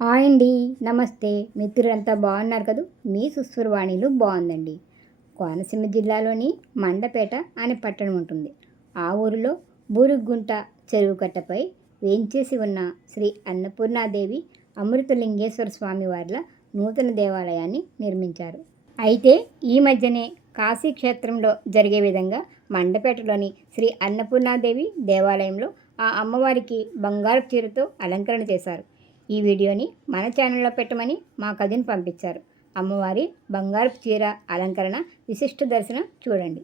Hi అండి. నమస్తే. మిత్రులంతా బాగున్నారు కదూ. మీ సుస్వరవాణిలు బాగుందండి. కోనసీమ జిల్లాలోని మండపేట అనే పట్టణం ఉంటుంది. ఆ ఊరిలో బూరుగుంట చెరువు కట్టపై వేంచేసి ఉన్న శ్రీ అన్నపూర్ణాదేవి అమృతలింగేశ్వర స్వామి వార్ల నూతన దేవాలయాన్ని నిర్మించారు. అయితే ఈ మధ్యనే కాశీ క్షేత్రంలో జరిగే విధంగా మండపేటలోని శ్రీ అన్నపూర్ణాదేవి దేవాలయంలో ఆ అమ్మవారికి బంగారు చీరతో అలంకరణ చేశారు. ఈ వీడియోని మన ఛానల్లో పెట్టమని మా కజిన్ పంపించారు. అమ్మవారి బంగారపు చీర అలంకరణ విశిష్ట దర్శనం చూడండి.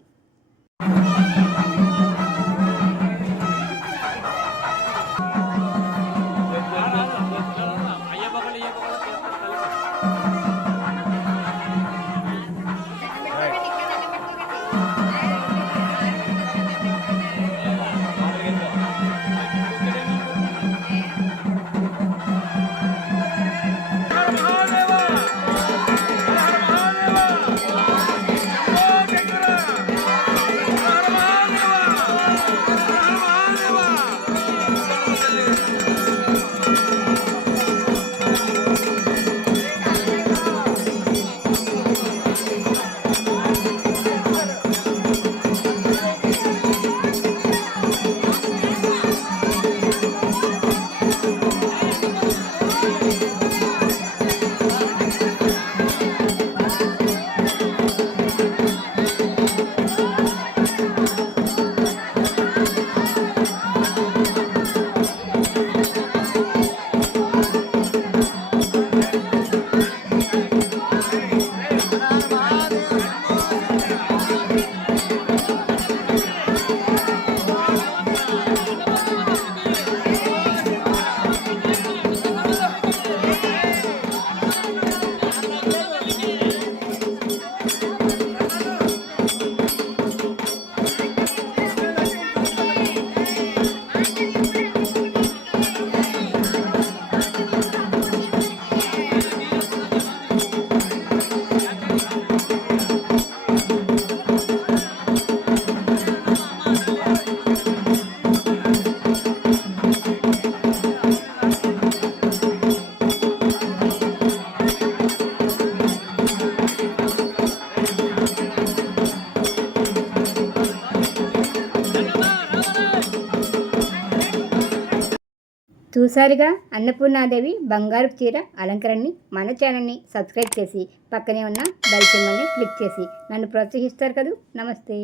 చూసారుగా అన్నపూర్ణాదేవి బంగారు చీర అలంకరణని. మన ఛానల్ని సబ్స్క్రైబ్ చేసి పక్కనే ఉన్న బెల్ సింబల్ని క్లిక్ చేసి నన్ను ప్రోత్సహిస్తారు కదూ. నమస్తే.